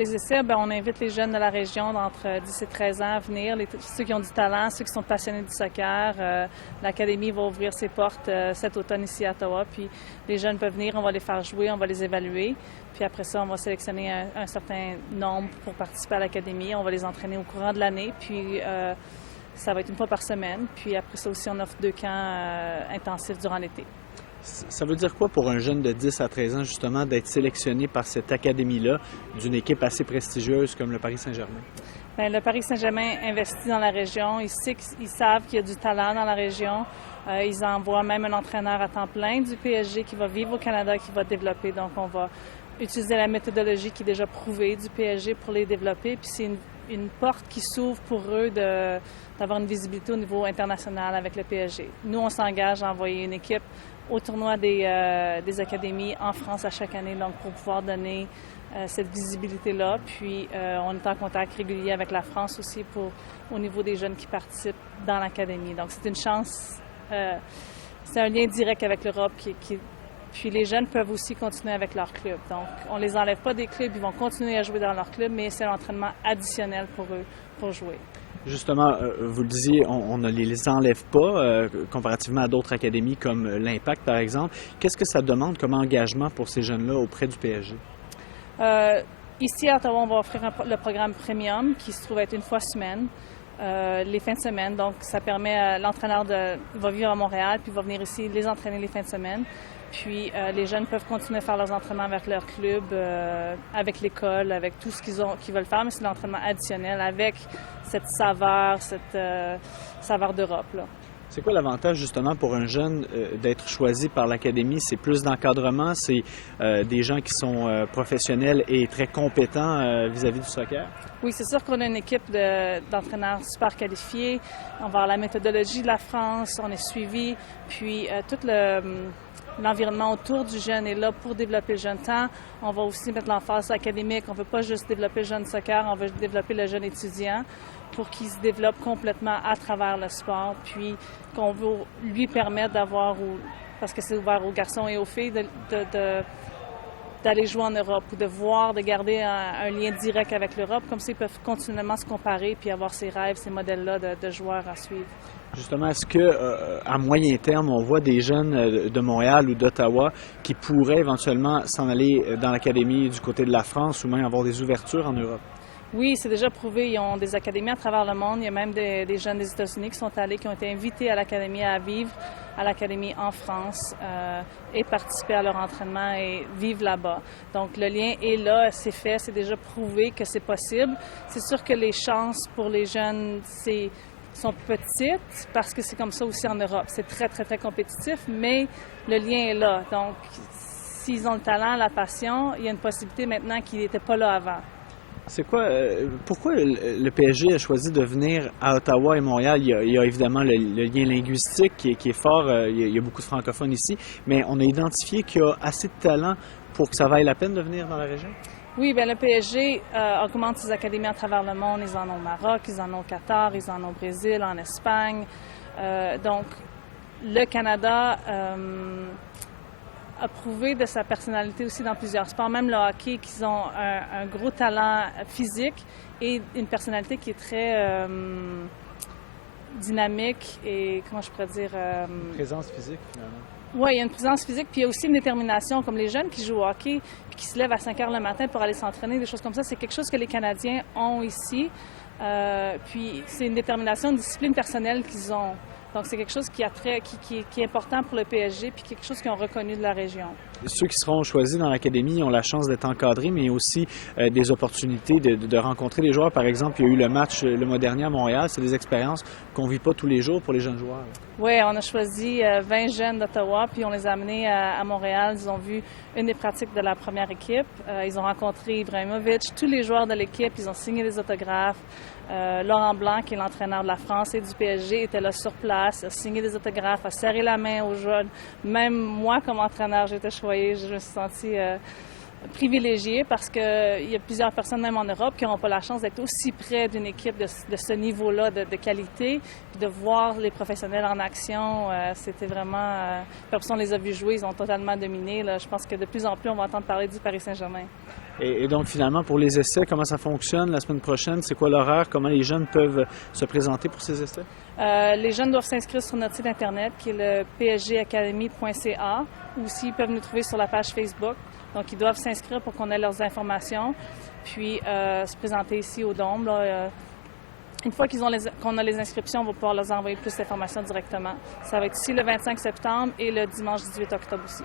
Les essais, on invite les jeunes de la région d'entre 10 et 13 ans à venir, ceux qui ont du talent, ceux qui sont passionnés du soccer. L'Académie va ouvrir ses portes cet automne ici à Ottawa, puis les jeunes peuvent venir, on va les faire jouer, on va les évaluer. Puis après ça, on va sélectionner un certain nombre pour participer à l'Académie. On va les entraîner au courant de l'année, puis ça va être une fois par semaine. Puis après ça aussi, on offre 2 camps intensifs durant l'été. Ça veut dire quoi pour un jeune de 10 à 13 ans, justement, d'être sélectionné par cette académie-là d'une équipe assez prestigieuse comme le Paris Saint-Germain? Bien, le Paris Saint-Germain investit dans la région. Ils savent qu'il y a du talent dans la région. Ils envoient même un entraîneur à temps plein du PSG qui va vivre au Canada, qui va développer. Donc, on va utiliser la méthodologie qui est déjà prouvée du PSG pour les développer. Puis, c'est une porte qui s'ouvre pour eux d'avoir une visibilité au niveau international avec le PSG. Nous, on s'engage à envoyer une équipe au tournoi des académies en France à chaque année, donc pour pouvoir donner cette visibilité-là. Puis, on est en contact régulier avec la France aussi au niveau des jeunes qui participent dans l'académie. Donc, c'est une chance, c'est un lien direct avec l'Europe Puis les jeunes peuvent aussi continuer avec leur club. Donc, on ne les enlève pas des clubs, ils vont continuer à jouer dans leur club, mais c'est l'entraînement additionnel pour eux, pour jouer. Justement, vous le disiez, on ne les enlève pas comparativement à d'autres académies comme l'Impact, par exemple. Qu'est-ce que ça demande comme engagement pour ces jeunes-là auprès du PSG? Ici à Ottawa, on va offrir le programme Premium qui se trouve être une fois semaine, les fins de semaine. Donc, ça permet à l'entraîneur va vivre à Montréal puis va venir ici les entraîner les fins de semaine. Puis les jeunes peuvent continuer à faire leurs entraînements avec leur club, avec l'école, avec tout ce qu'ils veulent faire, mais c'est l'entraînement additionnel avec cette saveur d'Europe, là. C'est quoi l'avantage justement pour un jeune d'être choisi par l'académie? C'est plus d'encadrement, c'est des gens qui sont professionnels et très compétents vis-à-vis du soccer? Oui, c'est sûr qu'on a une équipe d'entraîneurs super qualifiés. On va avoir la méthodologie de la France, on est suivi, puis tout l'environnement autour du jeune est là pour développer le jeune temps. On va aussi mettre l'emphase académique. On ne veut pas juste développer le jeune soccer, on veut développer le jeune étudiant pour qu'il se développe complètement à travers le sport. Puis qu'on veut lui permettre d'avoir, parce que c'est ouvert aux garçons et aux filles, d'aller jouer en Europe ou de garder un lien direct avec l'Europe. Comme ça, ils peuvent continuellement se comparer puis avoir ces rêves, ces modèles-là de joueurs à suivre. Justement, est-ce qu'à moyen terme, on voit des jeunes de Montréal ou d'Ottawa qui pourraient éventuellement s'en aller dans l'académie du côté de la France ou même avoir des ouvertures en Europe? Oui, c'est déjà prouvé. Ils ont des académies à travers le monde. Il y a même des jeunes des États-Unis qui sont allés, qui ont été invités à l'académie à vivre à l'académie en France et participer à leur entraînement et vivre là-bas. Donc, le lien est là, c'est fait, c'est déjà prouvé que c'est possible. C'est sûr que les chances pour les jeunes, sont petites parce que c'est comme ça aussi en Europe. C'est très, très, très compétitif, mais le lien est là. Donc, s'ils ont le talent, la passion, il y a une possibilité maintenant qui n'était pas là avant. C'est quoi, pourquoi le PSG a choisi de venir à Ottawa et Montréal? Il y a évidemment le lien linguistique qui est fort, il y a beaucoup de francophones ici, mais on a identifié qu'il y a assez de talent pour que ça vaille la peine de venir dans la région? Oui, bien le PSG augmente ses académies à travers le monde. Ils en ont au Maroc, ils en ont au Qatar, ils en ont au Brésil, en Espagne. Donc, le Canada a prouvé de sa personnalité aussi dans plusieurs sports, même le hockey, qu'ils ont un gros talent physique et une personnalité qui est très dynamique et, comment je pourrais dire... Présence physique, finalement. Oui, il y a une présence physique, puis il y a aussi une détermination, comme les jeunes qui jouent au hockey, puis qui se lèvent à 5 heures le matin pour aller s'entraîner, des choses comme ça. C'est quelque chose que les Canadiens ont ici. Puis c'est une détermination, une discipline personnelle qu'ils ont. Donc c'est quelque chose qui est important pour le PSG, puis quelque chose qu'ils ont reconnu de la région. Ceux qui seront choisis dans l'académie ont la chance d'être encadrés, mais aussi des opportunités de rencontrer les joueurs. Par exemple, il y a eu le match le mois dernier à Montréal. C'est des expériences qu'on ne vit pas tous les jours pour les jeunes joueurs. Oui, on a choisi 20 jeunes d'Ottawa, puis on les a amenés à Montréal. Ils ont vu une des pratiques de la première équipe. Ils ont rencontré Ibrahimovic, tous les joueurs de l'équipe. Ils ont signé des autographes. Laurent Blanc, qui est l'entraîneur de la France et du PSG, était là sur place, a signé des autographes, a serré la main aux jeunes. Même moi, comme entraîneur, j'étais choyée. Je me suis sentie privilégiée parce qu'il y a plusieurs personnes, même en Europe, qui n'auront pas la chance d'être aussi près d'une équipe de ce niveau-là de qualité. Puis de voir les professionnels en action, c'était vraiment... Puis on les a vus jouer, ils ont totalement dominé. Là. Je pense que de plus en plus, on va entendre parler du Paris Saint-Germain. Et donc, finalement, pour les essais, comment ça fonctionne la semaine prochaine? C'est quoi l'horaire? Comment les jeunes peuvent se présenter pour ces essais? Les jeunes doivent s'inscrire sur notre site Internet, qui est le psgacademy.ca, ou s'ils peuvent nous trouver sur la page Facebook. Donc, ils doivent s'inscrire pour qu'on ait leurs informations, puis se présenter ici au Dôme. Là, une fois qu'on a les inscriptions, on va pouvoir leur envoyer plus d'informations directement. Ça va être ici le 25 septembre et le dimanche 18 octobre aussi.